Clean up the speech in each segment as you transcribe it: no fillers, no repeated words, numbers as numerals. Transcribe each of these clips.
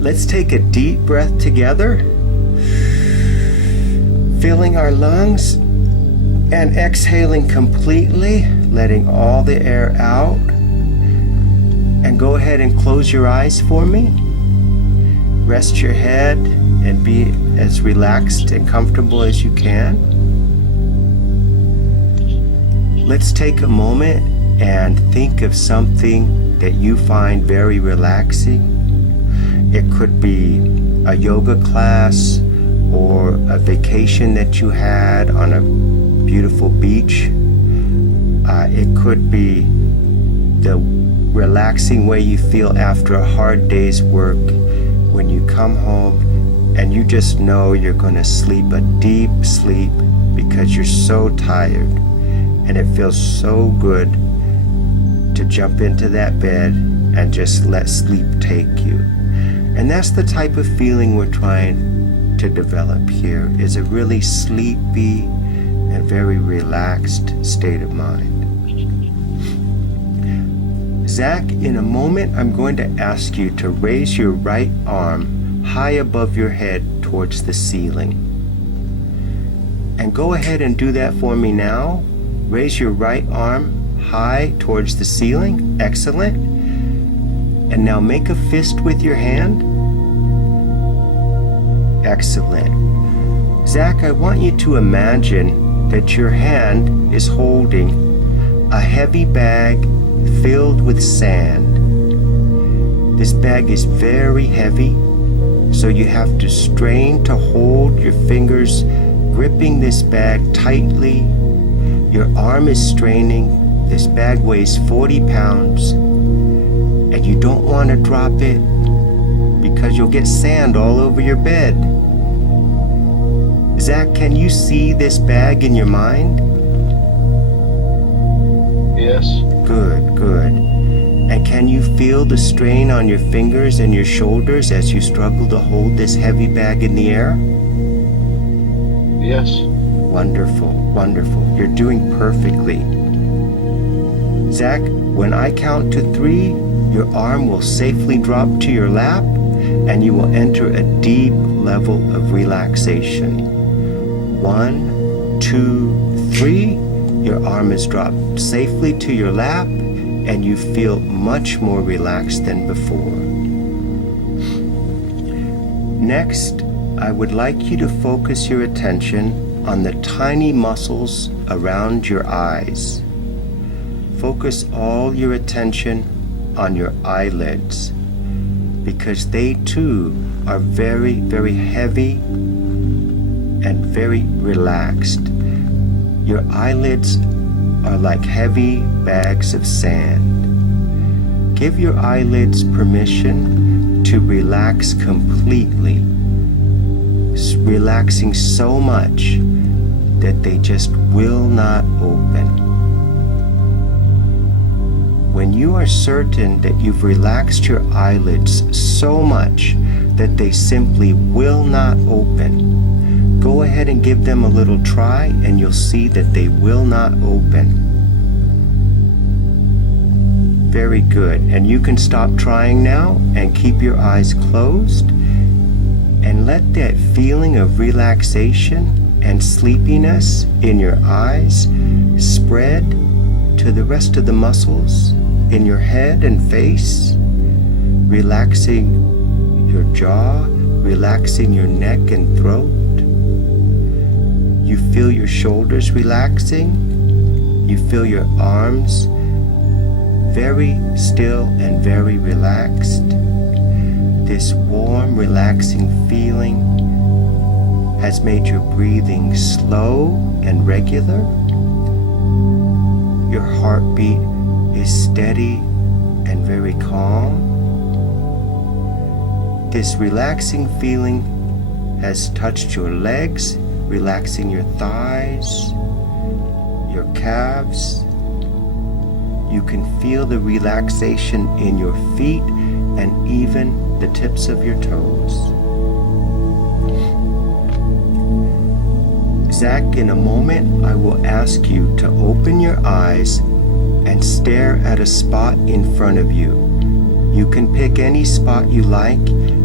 Let's take a deep breath together, filling our lungs and exhaling completely, letting all the air out. And go ahead and close your eyes for me. Rest your head and be as relaxed and comfortable as you can. Let's take a moment and think of something that you find very relaxing. It could be a yoga class or a vacation that you had on a beautiful beach. It could be the relaxing way you feel after a hard day's work when you come home and you just know you're going to sleep a deep sleep because you're so tired, and it feels so good to jump into that bed and just let sleep take you. And that's the type of feeling we're trying to develop here, is a really sleepy and very relaxed state of mind. Zach, in a moment, I'm going to ask you to raise your right arm high above your head towards the ceiling. And go ahead and do that for me now. Raise your right arm high towards the ceiling. Excellent. And now make a fist with your hand. Excellent. Zach, I want you to imagine that your hand is holding a heavy bag filled with sand. This bag is very heavy, so you have to strain to hold your fingers gripping this bag tightly. Your arm is straining. This bag weighs 40 pounds, and you don't want to drop it because you'll get sand all over your bed. Zach, can you see this bag in your mind? Yes. Good, good. And can you feel the strain on your fingers and your shoulders as you struggle to hold this heavy bag in the air? Yes. Wonderful, wonderful. You're doing perfectly. Zach, when I count to 3, your arm will safely drop to your lap and you will enter a deep level of relaxation. 1, 2, 3. Your arm is dropped safely to your lap and you feel much more relaxed than before. Next, I would like you to focus your attention on the tiny muscles around your eyes. Focus all your attention on your eyelids because they too are very, very heavy and very relaxed. Your eyelids are like heavy bags of sand. Give your eyelids permission to relax completely, relaxing so much that they just will not open. When you are certain that you've relaxed your eyelids so much that they simply will not open, go ahead and give them a little try and you'll see that they will not open. Very good. And you can stop trying now and keep your eyes closed and let that feeling of relaxation and sleepiness in your eyes spread to the rest of the muscles in your head and face, relaxing your jaw, relaxing your neck and throat. You feel your shoulders relaxing. You feel your arms very still and very relaxed. This warm, relaxing feeling has made your breathing slow and regular. Your heartbeat is steady and very calm. This relaxing feeling has touched your legs, relaxing your thighs, your calves. You can feel the relaxation in your feet and even the tips of your toes. Zach, in a moment, I will ask you to open your eyes and stare at a spot in front of you. You can pick any spot you like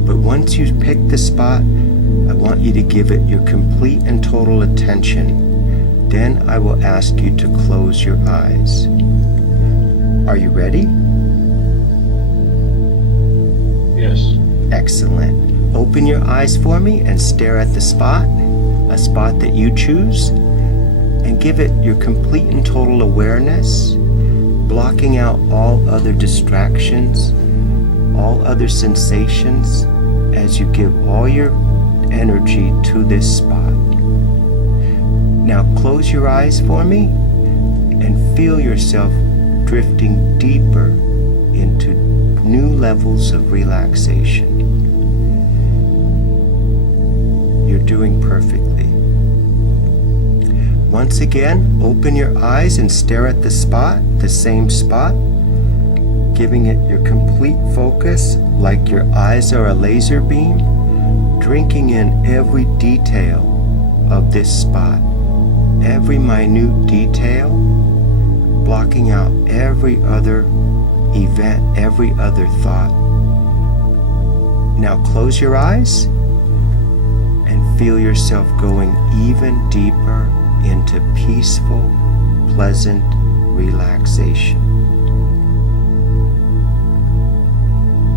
But once you pick the spot, I want you to give it your complete and total attention. Then I will ask you to close your eyes. Are you ready? Yes. Excellent. Open your eyes for me and stare at the spot, a spot that you choose, and give it your complete and total awareness, blocking out all other distractions, all other sensations, as you give all your energy to this spot. Now close your eyes for me and feel yourself drifting deeper into new levels of relaxation. You're doing perfectly. Once again, open your eyes and stare at the spot, the same spot, giving it your complete focus like your eyes are a laser beam, drinking in every detail of this spot, every minute detail, blocking out every other event, every other thought. Now close your eyes and feel yourself going even deeper into peaceful, pleasant relaxation.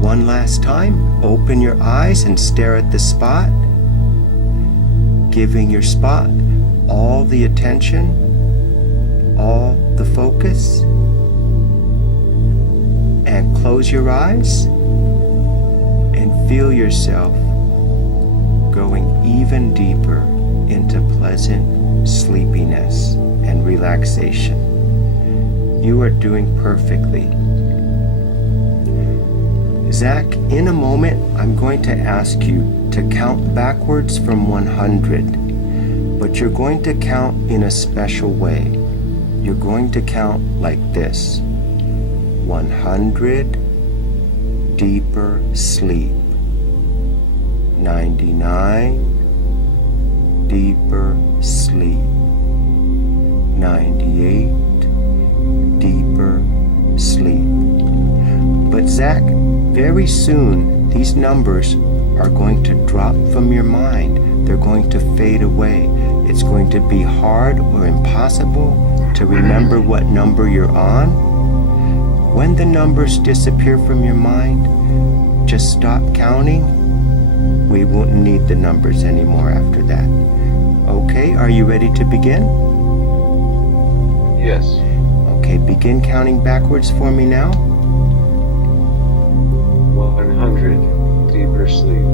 One last time, open your eyes and stare at the spot, giving your spot all the attention, all the focus, and close your eyes and feel yourself going even deeper into pleasant sleepiness and relaxation. You are doing perfectly. Zach, in a moment, I'm going to ask you to count backwards from 100, but you're going to count in a special way. You're going to count like this: 100, deeper sleep; 99, deeper sleep; 98, deeper sleep. But Zach, very soon these numbers are going to drop from your mind. They're going to fade away. It's going to be hard or impossible to remember what number you're on. When the numbers disappear from your mind, just stop counting. We won't need the numbers anymore after that. Okay, are you ready to begin? Yes. Okay, begin counting backwards for me now. 100, deeper sleep.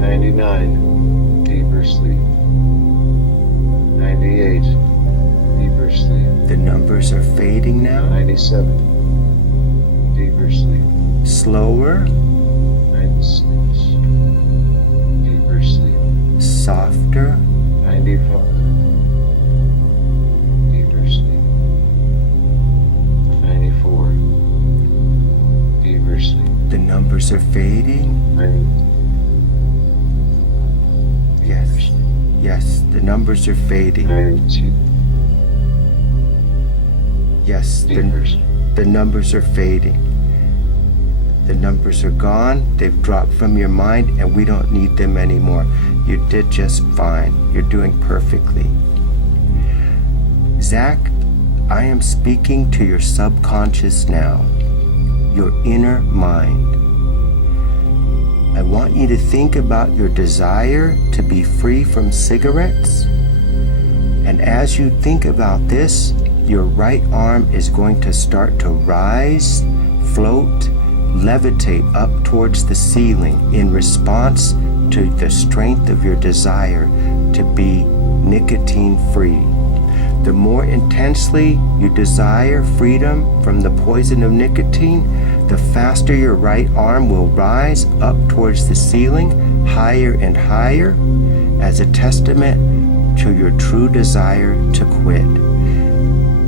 99, deeper sleep. 98, deeper sleep. The numbers are fading now. 97, deeper sleep. Slower. 96, deeper sleep. Softer. 95, deeper sleep. 94, deeper sleep. The numbers are fading. 90, Yes. Yes, the numbers are fading. 92, Yes, deeper sleep. the numbers are fading. The numbers are gone. They've dropped from your mind and we don't need them anymore. You did just fine. You're doing perfectly. Zach, I am speaking to your subconscious now, your inner mind. I want you to think about your desire to be free from cigarettes. And as you think about this, your right arm is going to start to rise, float, levitate up towards the ceiling in response to the strength of your desire to be nicotine free. The more intensely you desire freedom from the poison of nicotine, the faster your right arm will rise up towards the ceiling, higher and higher, as a testament to your true desire to quit.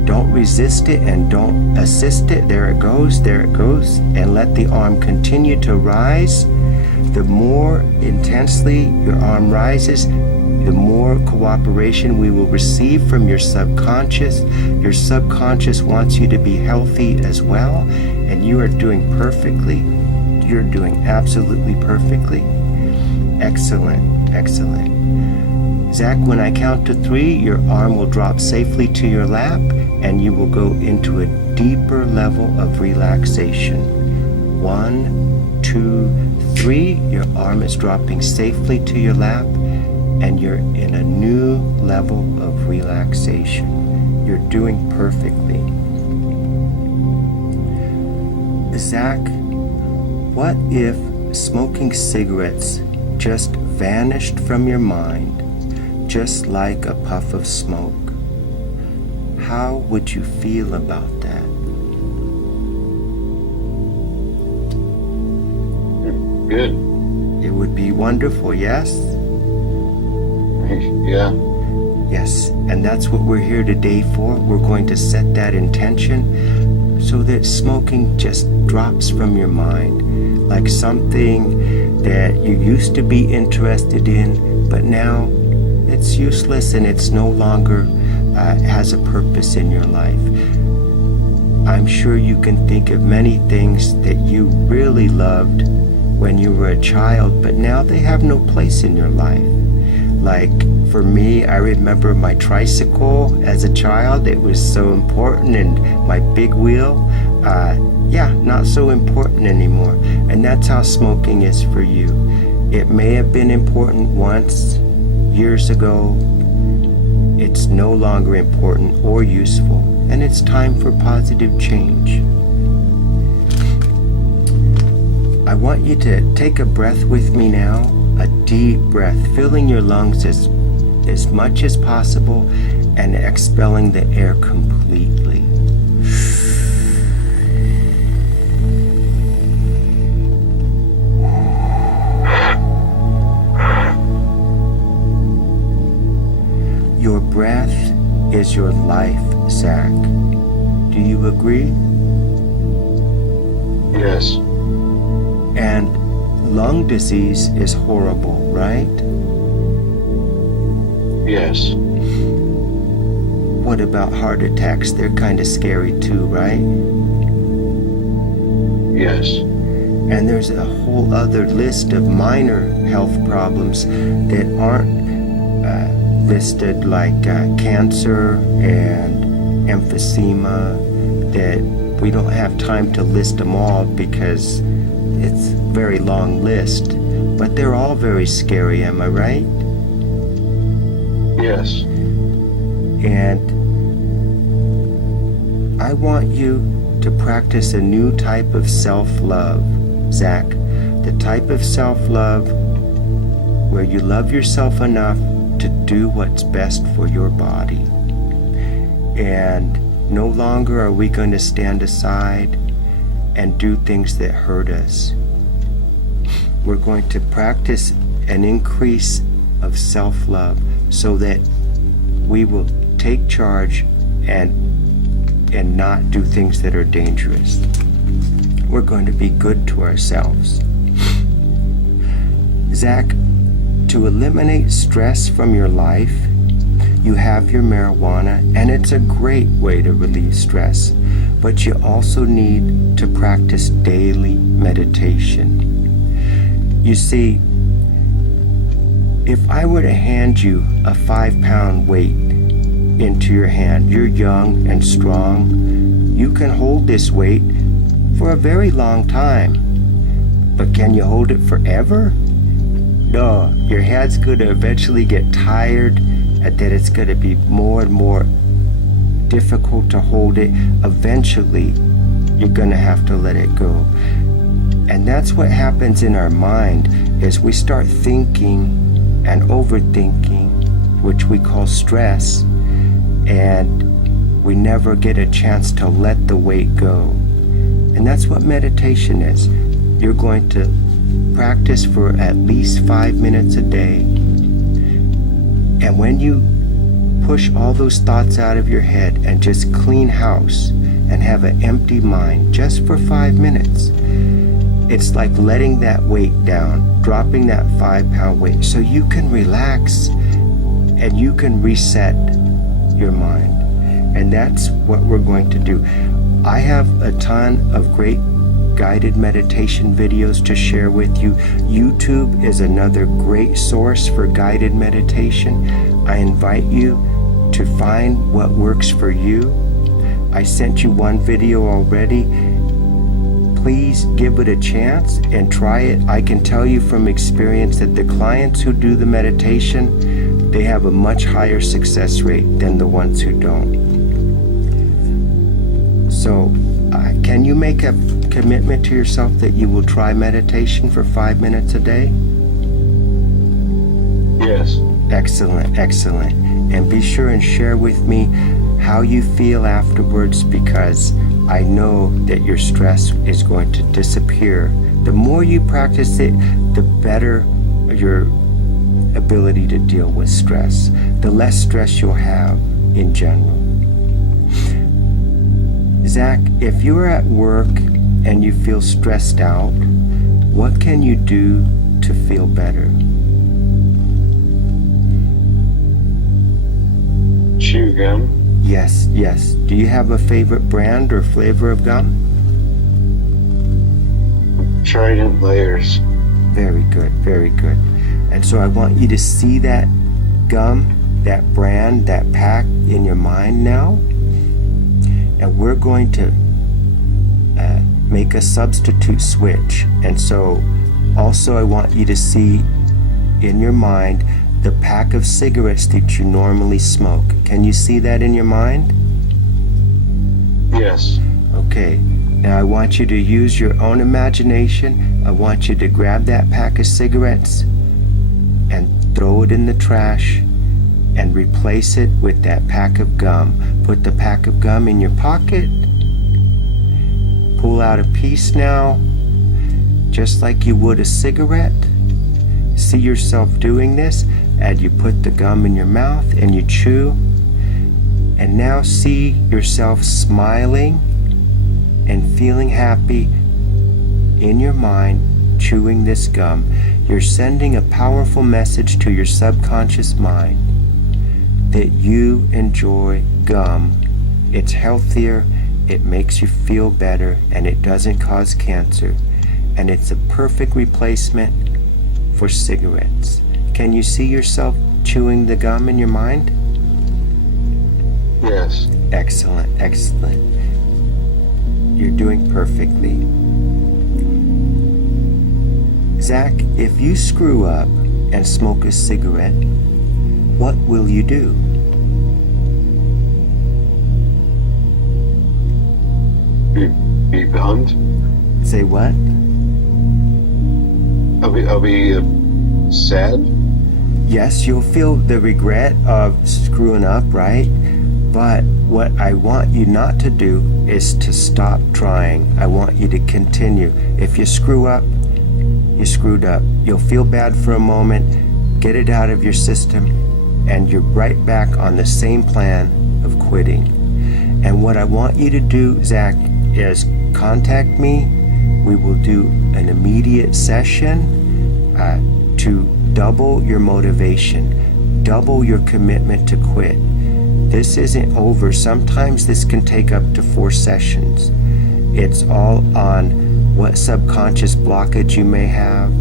Don't resist it and don't assist it. There it goes, and let the arm continue to rise. The more intensely your arm rises, the more cooperation we will receive from your subconscious. Your subconscious wants you to be healthy as well, and you are doing perfectly, You're doing absolutely perfectly. Excellent, excellent. Zach, when I count to 3, your arm will drop safely to your lap and you will go into a deeper level of relaxation. 1, 2, 3, your arm is dropping safely to your lap and you're in a new level of relaxation. You're doing perfectly. Zach, what if smoking cigarettes just vanished from your mind, just like a puff of smoke? How would you feel about that? Good. It would be wonderful, yes? Yeah. Yes, and that's what we're here today for. We're going to set that intention so that smoking just drops from your mind, like something that you used to be interested in, but now it's useless and it's no longer has a purpose in your life. I'm sure you can think of many things that you really loved when you were a child, but now they have no place in your life. Like for me, I remember my tricycle as a child. It was so important, and my big wheel, not so important anymore. And that's how smoking is for you. It may have been important once, years ago. It's no longer important or useful, and it's time for positive change. I want you to take a breath with me now, a deep breath, filling your lungs as much as possible and expelling the air completely. Your breath is your life, Zach. Do you agree? Yes. And lung disease is horrible, right? Yes. What about heart attacks? They're kind of scary too, right? Yes. And there's a whole other list of minor health problems that aren't listed, like cancer and emphysema, that we don't have time to list them all because it's a very long list, but they're all very scary, am I right? Yes. And I want you to practice a new type of self-love, Zach. The type of self-love where you love yourself enough to do what's best for your body. And no longer are we going to stand aside and do things that hurt us. We're going to practice an increase of self-love so that we will take charge and not do things that are dangerous. We're going to be good to ourselves. Zach, to eliminate stress from your life, you have your marijuana, and it's a great way to relieve stress, but you also need to practice daily meditation. You see, if I were to hand you a 5-pound weight into your hand, you're young and strong, you can hold this weight for a very long time, but can you hold it forever? No, your hand's going to eventually get tired, and then it's going to be more and more difficult to hold it. Eventually, you're going to have to let it go. And that's what happens in our mind, is we start thinking and overthinking, which we call stress, and we never get a chance to let the weight go. And that's what meditation is. You're going to practice for at least 5 minutes a day. And when you push all those thoughts out of your head and just clean house and have an empty mind just for 5 minutes, it's like letting that weight down, dropping that 5-pound weight, so you can relax and you can reset your mind. And that's what we're going to do. I have a ton of great guided meditation videos to share with you. YouTube is another great source for guided meditation. I invite you to find what works for you. I sent you one video already. Please give it a chance and try it. I can tell you from experience that the clients who do the meditation, they have a much higher success rate than the ones who don't. So, can you make a commitment to yourself that you will try meditation for 5 minutes a day? Yes. Excellent, excellent. And be sure and share with me how you feel afterwards, because I know that your stress is going to disappear. The more you practice it, the better your ability to deal with stress, the less stress you'll have in general. Zach, if you're at work and you feel stressed out, what can you do to feel better? Chew gum. Yes, yes. Do you have a favorite brand or flavor of gum? Trident layers. Very good, very good. And so I want you to see that gum, that brand, that pack in your mind now. And we're going to make a substitute switch. And so also I want you to see in your mind the pack of cigarettes that you normally smoke. Can you see that in your mind? Yes. Okay. Now I want you to use your own imagination. I want you to grab that pack of cigarettes and throw it in the trash and replace it with that pack of gum. Put the pack of gum in your pocket. Pull out a piece now, just like you would a cigarette. See yourself doing this, and you put the gum in your mouth and you chew. And now see yourself smiling and feeling happy in your mind, chewing this gum. You're sending a powerful message to your subconscious mind that you enjoy gum. It's healthier, it makes you feel better, and it doesn't cause cancer. And it's a perfect replacement for cigarettes. Can you see yourself chewing the gum in your mind? Yes. Excellent, excellent. You're doing perfectly. Zach, if you screw up and smoke a cigarette, what will you do? Be bummed. Say what? I'll be sad. Yes, you'll feel the regret of screwing up, right? But what I want you not to do is to stop trying. I want you to continue. If you screw up, you screwed up. You'll feel bad for a moment, get it out of your system, and you're right back on the same plan of quitting. And what I want you to do, Zach, is contact me. We will do an immediate session to double your motivation, double your commitment to quit. This isn't over. Sometimes this can take up to 4 sessions. It's all on what subconscious blockage you may have.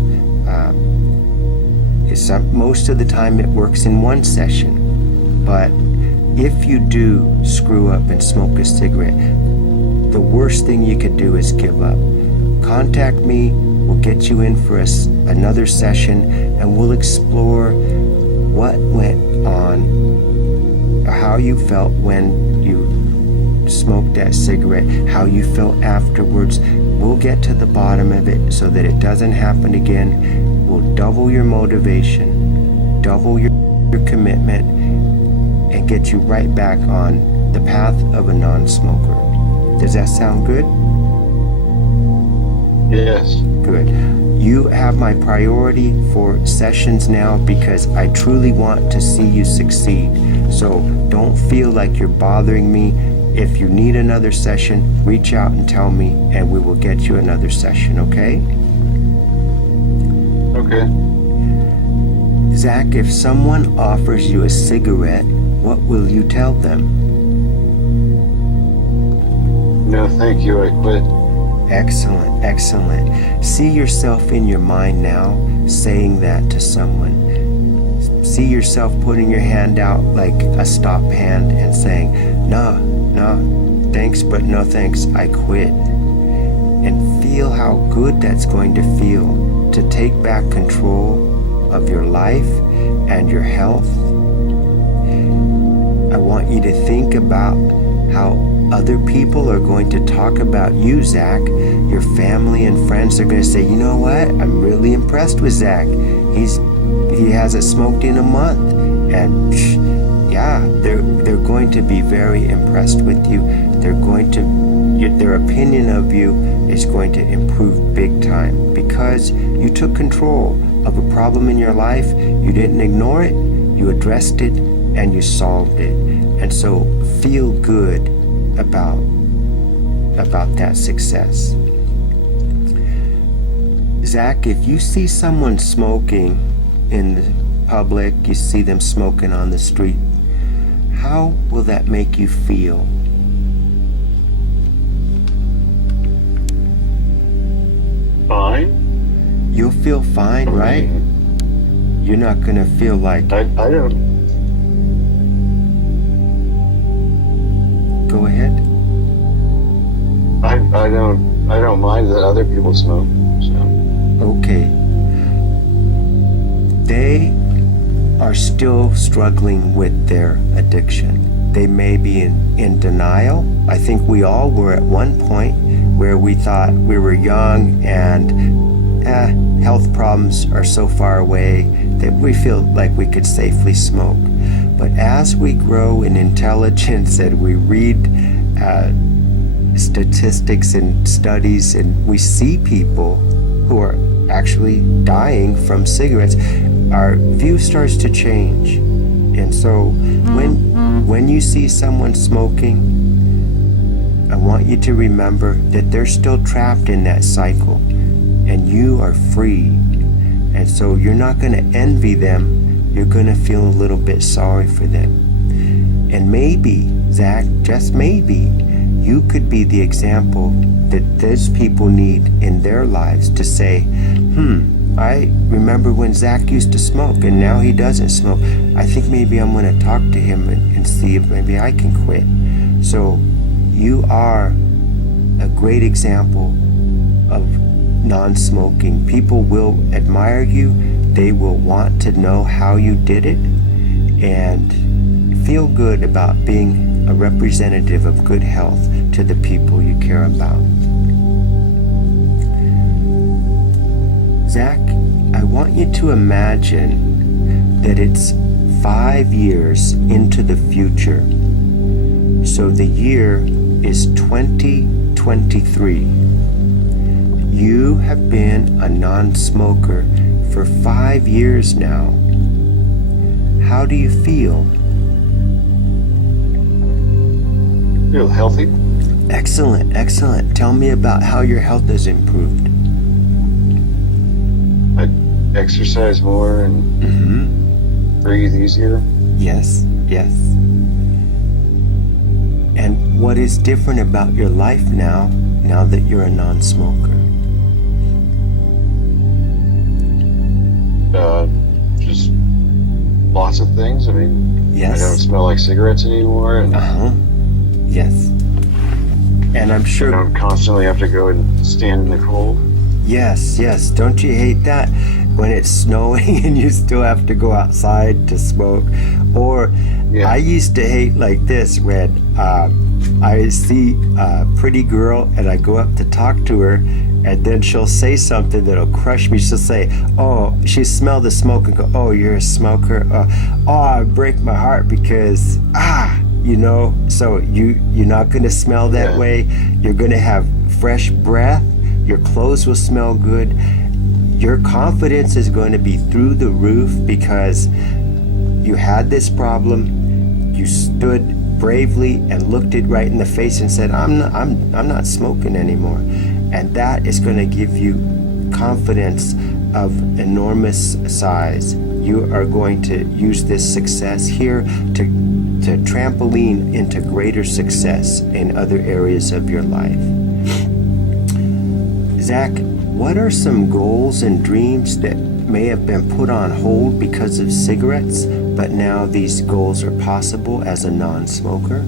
Most of the time it works in 1 session. But if you do screw up and smoke a cigarette, the worst thing you could do is give up. Contact me. We'll get you in for another session, and we'll explore what went on, how you felt when you smoked that cigarette, how you felt afterwards. We'll get to the bottom of it so that it doesn't happen again. We'll double your motivation, double your commitment, and get you right back on the path of a non-smoker. Does that sound good? Yes. Good. You have my priority for sessions now because I truly want to see you succeed. So don't feel like you're bothering me. If you need another session, reach out and tell me, and we will get you another session, okay? Okay. Zach, if someone offers you a cigarette, what will you tell them? No, thank you. I quit. Excellent, excellent. See yourself in your mind now saying that to someone. See yourself putting your hand out like a stop hand and saying, no, thanks, but no thanks, I quit. And feel how good that's going to feel to take back control of your life and your health. I want you to think about how other people are going to talk about you, Zach. Your family and friends are going to say, you know what? I'm really impressed with Zach. He hasn't smoked in a month. And they're going to be very impressed with you. Their opinion of you is going to improve big time because you took control of a problem in your life. You didn't ignore it. You addressed it and you solved it. And so feel good about that success. Zach, if you see someone smoking in the public, you see them smoking on the street, how will that make you feel? Fine. You'll feel fine, right? You're not gonna feel like... I don't... Go ahead. I don't mind that other people smoke, so... Okay. They are still struggling with their addiction. They may be in denial. I think we all were at one point where we thought we were young and health problems are so far away that we feel like we could safely smoke. But as we grow in intelligence and we read statistics and studies and we see people who are actually dying from cigarettes, our view starts to change. And so when you see someone smoking, I want you to remember that they're still trapped in that cycle and you are free. And so you're not going to envy them. You're going to feel a little bit sorry for them. And maybe, Zach, just maybe, you could be the example that those people need in their lives to say, I remember when Zach used to smoke and now he doesn't smoke. I think maybe I'm going to talk to him and see if maybe I can quit. So you are a great example of non-smoking. People will admire you. They will want to know how you did it and feel good about being a representative of good health to the people you care about. Zach, I want you to imagine that it's 5 years into the future. So the year is 2023. You have been a non-smoker for 5 years now. How do you feel? Feel healthy. Excellent, excellent. Tell me about how your health has improved. I exercise more and breathe easier. Yes, yes. And what is different about your life now that you're a non-smoker? Just lots of things. I mean, Yes. I don't smell like cigarettes anymore, and Yes. And I'm I sure... don't constantly have to go and stand in the cold. Yes, yes. Don't you hate that? When it's snowing and you still have to go outside to smoke. Or I used to hate like this when I see a pretty girl and I go up to talk to her and then she'll say something that'll crush me. She'll say, oh, she smelled the smoke and go, oh, you're a smoker. I break my heart because, you know, so you're not going to smell that way. You're going to have fresh breath. Your clothes will smell good. Your confidence is going to be through the roof because you had this problem. You stood bravely and looked it right in the face and said, I'm not smoking anymore. And that is going to give you confidence of enormous size. You are going to use this success here to trampoline into greater success in other areas of your life. Zach, what are some goals and dreams that may have been put on hold because of cigarettes, but now these goals are possible as a non-smoker?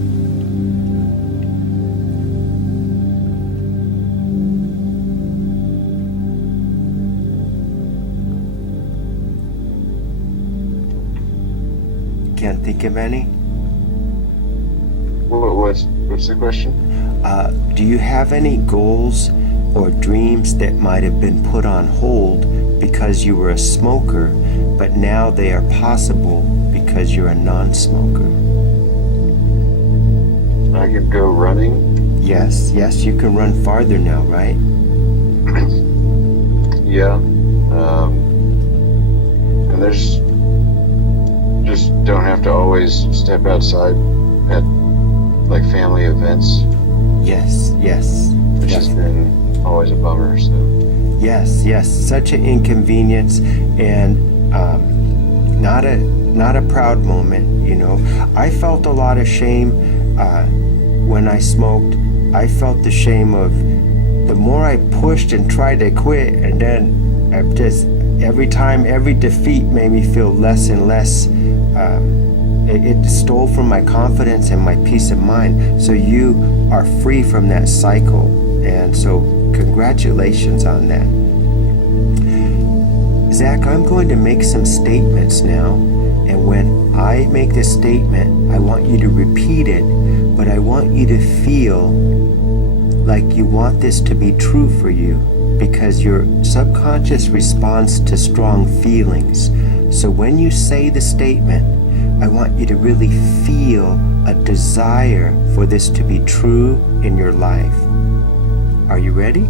Can't think of any? What's the question? Do you have any goals or dreams that might have been put on hold because you were a smoker, but now they are possible because you're a non-smoker? I could go running. Yes, you can run farther now, right? Yeah. And there's just don't have to always step outside at like family events, Yes. which has been always a bummer. So Yes, such an inconvenience, and not a proud moment, you know. I felt a lot of shame when I smoked. I felt the shame of the more I pushed and tried to quit, and then I just every defeat made me feel less and less. It stole from my confidence and my peace of mind. So you are free from that cycle, and so congratulations on that. Zach, I'm going to make some statements now, and when I make this statement, I want you to repeat it, but I want you to feel like you want this to be true for you, because your subconscious responds to strong feelings. So when you say the statement, I want you to really feel a desire for this to be true in your life. Are you ready?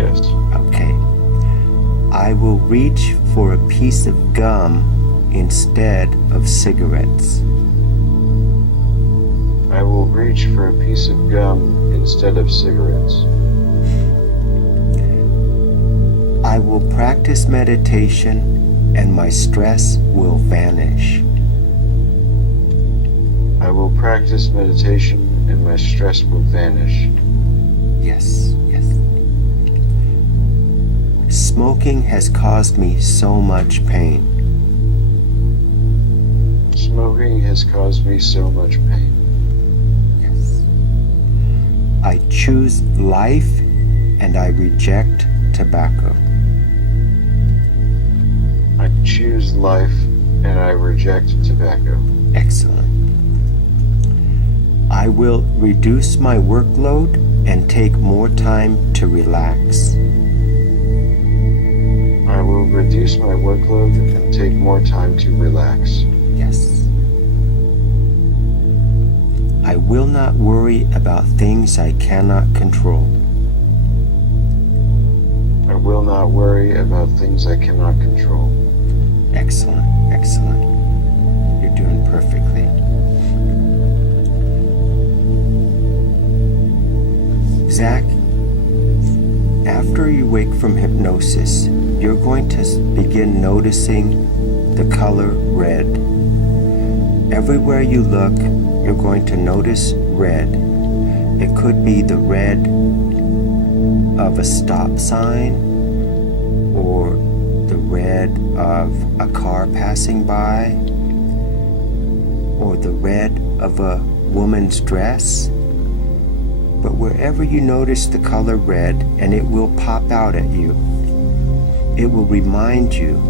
yes. Okay. I will reach for a piece of gum instead of cigarettes. I will reach for a piece of gum instead of cigarettes. I will practice meditation and my stress will vanish. I will practice meditation and my stress will vanish. Yes. Smoking has caused me so much pain. Smoking has caused me so much pain. Yes. I choose life and I reject tobacco. I choose life and I reject tobacco. Excellent. I will reduce my workload and take more time to relax. I will reduce my workload and take more time to relax. Yes. I will not worry about things I cannot control. I will not worry about things I cannot control. Excellent. You're doing perfectly. Zach, after you wake from hypnosis, you're going to begin noticing the color red. Everywhere you look, you're going to notice red. It could be the red of a stop sign, or the red of a car passing by, or the red of a woman's dress. But wherever you notice the color red, and it will pop out at you, it will remind you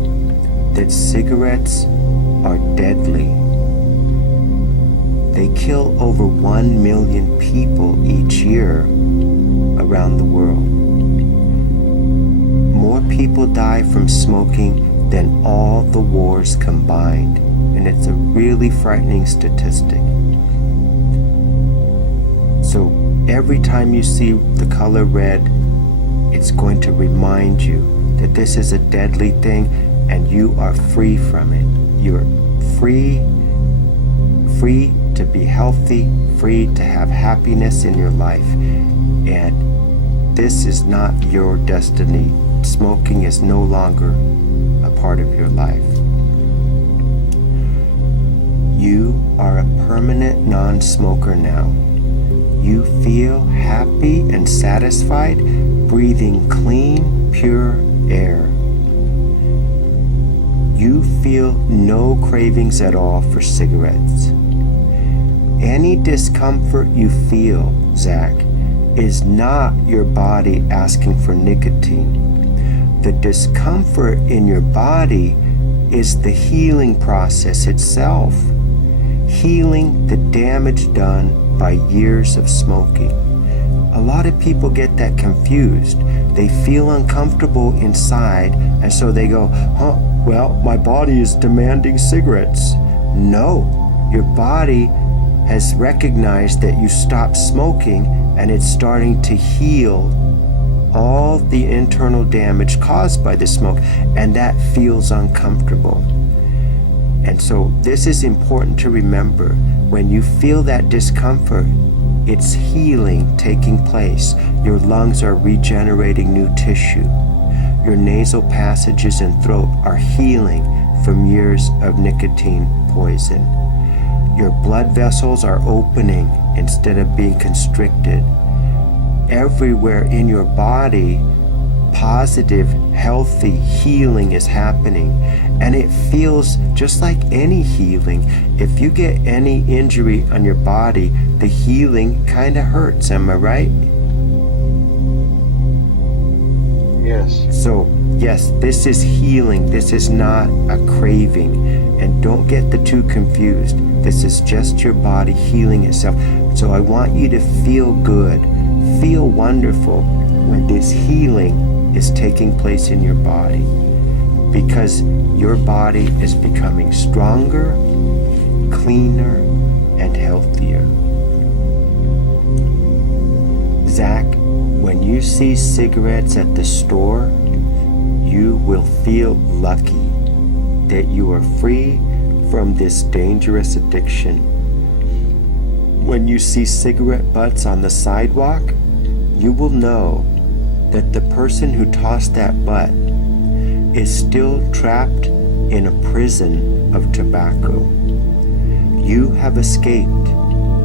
that cigarettes are deadly. They kill over 1 million people each year around the world. More people die from smoking than all the wars combined, and it's a really frightening statistic. So every time you see the color red, it's going to remind you that this is a deadly thing and you are free from it. You're free to be healthy, free to have happiness in your life. And this is not your destiny. Smoking is no longer a part of your life. You are a permanent non-smoker now. You feel happy and satisfied breathing clean, pure air. You feel no cravings at all for cigarettes. Any discomfort you feel, Zach, is not your body asking for nicotine. The discomfort in your body is the healing process itself, healing the damage done by years of smoking. A lot of people get that confused. They feel uncomfortable inside, and so they go, well, my body is demanding cigarettes. No, your body has recognized that you stopped smoking, and it's starting to heal all the internal damage caused by the smoke, and that feels uncomfortable. And so this is important to remember. When you feel that discomfort, it's healing taking place. Your lungs are regenerating new tissue. Your nasal passages and throat are healing from years of nicotine poison. Your blood vessels are opening instead of being constricted. Everywhere in your body, positive, healthy healing is happening. And it feels just like any healing. If you get any injury on your body, the healing kind of hurts, am I right? Yes. So, yes, this is healing. This is not a craving. And don't get the two confused. This is just your body healing itself. So I want you to feel good, feel wonderful when this healing is taking place in your body. Because your body is becoming stronger, cleaner, and healthier. Zach, when you see cigarettes at the store, you will feel lucky that you are free from this dangerous addiction. When you see cigarette butts on the sidewalk, you will know that the person who tossed that butt is still trapped in a prison of tobacco. You have escaped,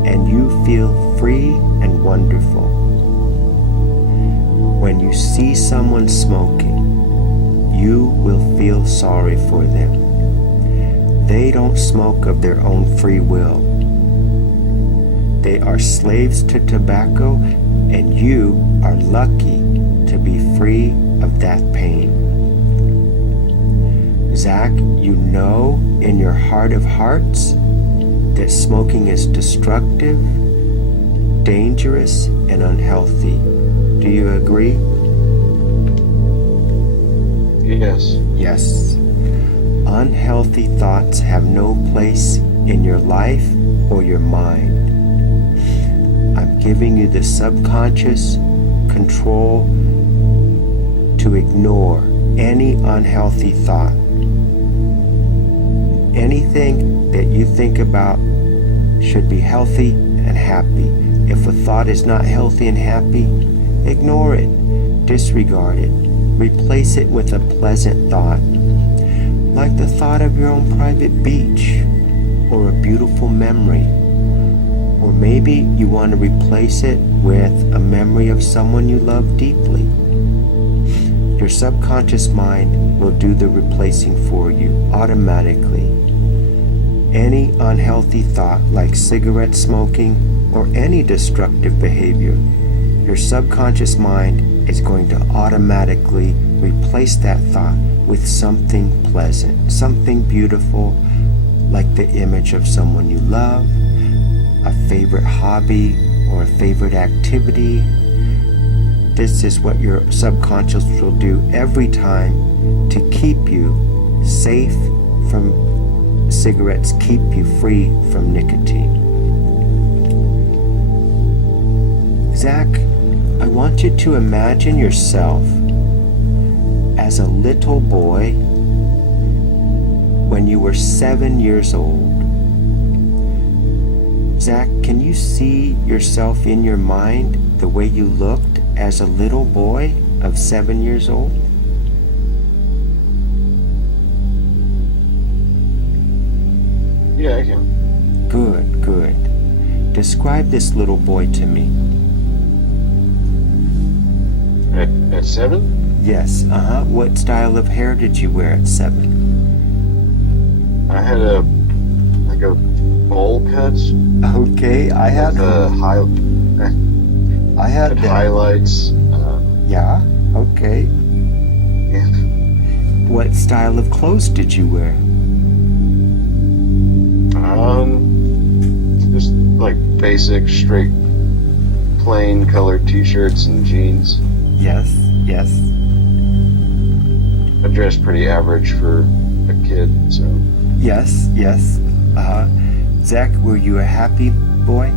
and you feel free and wonderful. When you see someone smoking, you will feel sorry for them. They don't smoke of their own free will. They are slaves to tobacco, and you are lucky to be free of that pain. Zach, you know in your heart of hearts that smoking is destructive, dangerous, and unhealthy. Do you agree? Yes. Yes. Unhealthy thoughts have no place in your life or your mind. I'm giving you the subconscious control to ignore any unhealthy thought. Anything that you think about should be healthy and happy. If a thought is not healthy and happy, ignore it, disregard it, replace it with a pleasant thought, like the thought of your own private beach or a beautiful memory. Or maybe you want to replace it with a memory of someone you love deeply. Your subconscious mind will do the replacing for you automatically. Any unhealthy thought like cigarette smoking or any destructive behavior, your subconscious mind is going to automatically replace that thought with something pleasant, something beautiful, like the image of someone you love, a favorite hobby, or a favorite activity. This is what your subconscious will do every time to keep you safe from cigarettes, keep you free from nicotine. Zach, I want you to imagine yourself as a little boy when you were 7 years old. Zach, can you see yourself in your mind the way you looked as a little boy of 7 years old? Yeah, I can. Good, good. The Describe this little boy to me. At 7, Yes, What style of hair did you wear at 7? I had a bowl cut Okay, I had that. highlights. Yeah, okay. Yeah. What style of clothes did you wear? Just like basic, straight, plain colored t-shirts and jeans. Yes, yes. I dressed pretty average for a kid, so. Yes, yes. Zach, were you a happy boy?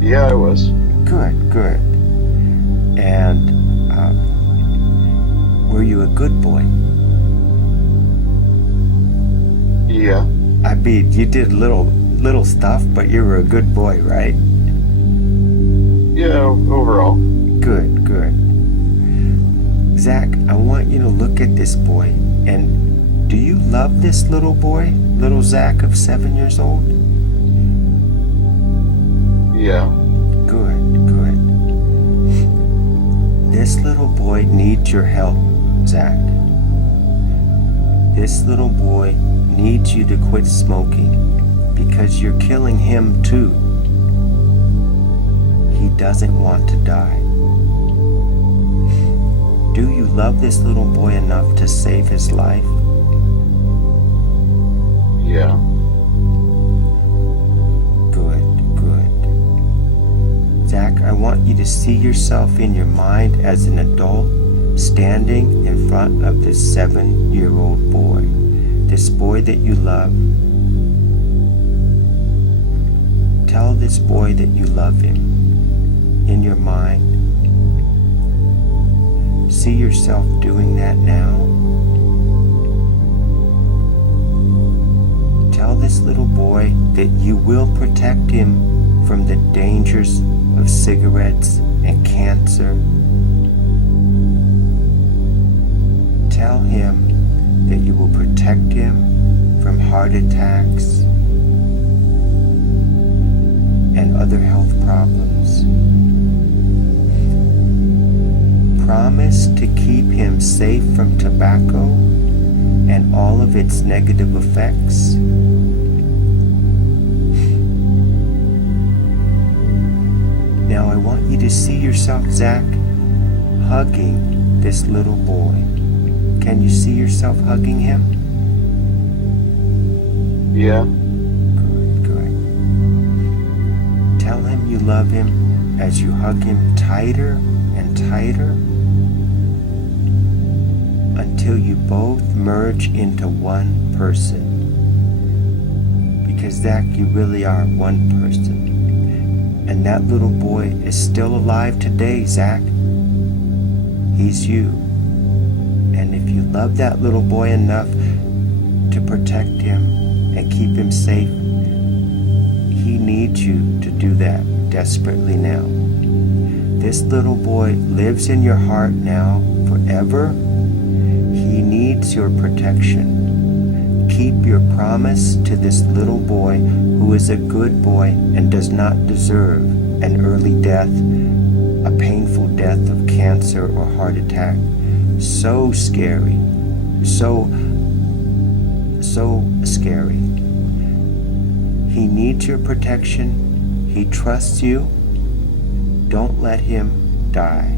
Yeah, I was. Good, good. And were you a good boy? Yeah. I mean, you did little stuff, but you were a good boy, right? Yeah, overall. Good, good. Zach, I want you to look at this boy. And do you love this little boy, little Zach of 7 years old? Yeah. Good, good. This little boy needs your help, Zach. This little boy needs you to quit smoking because you're killing him too. He doesn't want to die. Do you love this little boy enough to save his life? Yeah. Good, good. Zach, I want you to see yourself in your mind as an adult standing in front of this 7-year-old boy. This boy that you love. Tell this boy that you love him in your mind. See yourself doing that now. Tell this little boy that you will protect him from the dangers of cigarettes and cancer. Tell him that you will protect him from heart attacks and other health problems. Promise to keep him safe from tobacco and all of its negative effects. Now I want you to see yourself, Zach, hugging this little boy. Can you see yourself hugging him? Yeah. Good, good. Tell him you love him as you hug him tighter and tighter until you both merge into one person. Because Zach, you really are one person. And that little boy is still alive today, Zach. He's you. And if you love that little boy enough to protect him and keep him safe, he needs you to do that desperately now. This little boy lives in your heart now forever. He needs your protection. Keep your promise to this little boy who is a good boy and does not deserve an early death, a painful death of cancer or heart attack. So scary. So scary. He needs your protection. He trusts you. Don't let him die.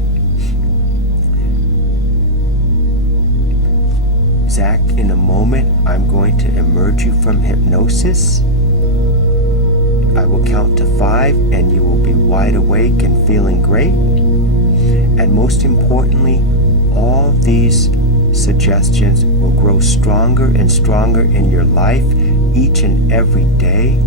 Zach, in a moment, I'm going to emerge you from hypnosis. I will count to 5 and you will be wide awake and feeling great. And most importantly, all these suggestions will grow stronger and stronger in your life each and every day,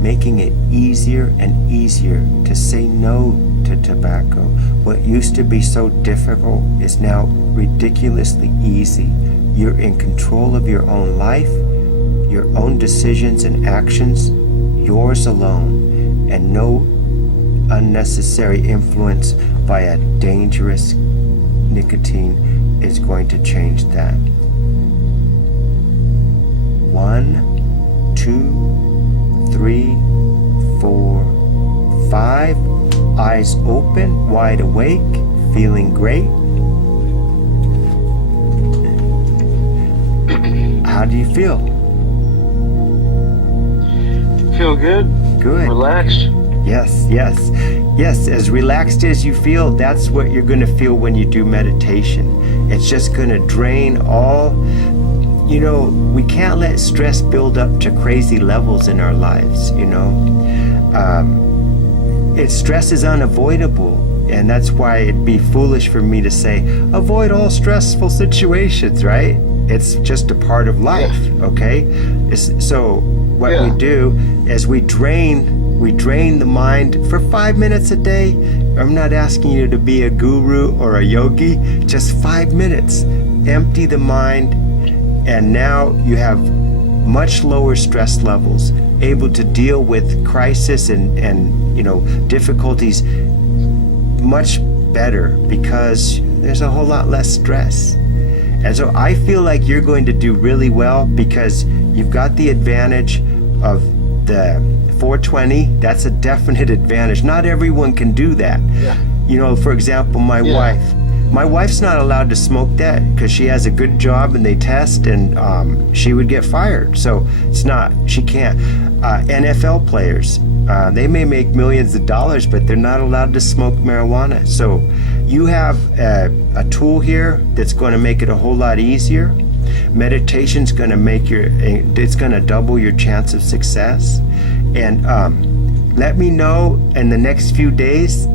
making it easier and easier to say no to tobacco. What used to be so difficult is now ridiculously easy. You're in control of your own life, your own decisions and actions, yours alone, and no unnecessary influence by a dangerous nicotine is going to change that. 1, 2, 3, wide awake, feeling great. How do you feel? Feel good? Good. Relaxed? Yes, yes, yes. As relaxed as you feel, that's what you're going to feel when you do meditation. It's just going to drain all. You know, we can't let stress build up to crazy levels in our lives, you know. Stress is unavoidable, and that's why it'd be foolish for me to say, avoid all stressful situations, right? It's just a part of life, okay? So what we do is we drain the mind for 5 minutes a day. I'm not asking you to be a guru or a yogi, just 5 minutes. Empty the mind, and now you have much lower stress levels, able to deal with crisis and you know, difficulties much better because there's a whole lot less stress. And so I feel like you're going to do really well because you've got the advantage of the 420. That's a definite advantage. Not everyone can do that. Yeah. You know, for example, my wife's not allowed to smoke that because she has a good job and they test, and she would get fired. So she can't. NFL players, they may make millions of dollars, but they're not allowed to smoke marijuana. So you have a tool here that's going to make it a whole lot easier. Meditation's going to it's going to double your chance of success. And let me know in the next few days.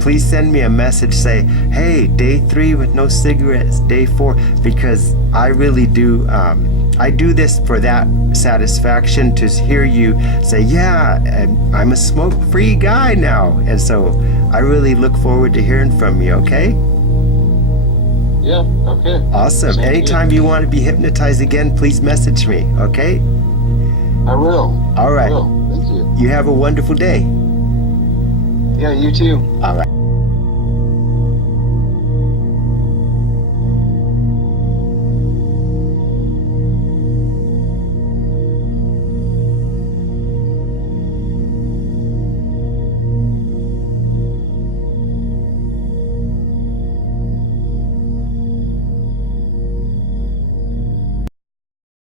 Please send me a message, say, hey, day 3 with no cigarettes, day 4, because I really do, I do this for that satisfaction to hear you say, yeah, I'm a smoke-free guy now. And so I really look forward to hearing from you, okay? Yeah, okay. Awesome. Sounds Anytime good. you want to be hypnotized again, please message me, okay? I will. All right. I will. Thank you. You have a wonderful day. Yeah, you too. All right.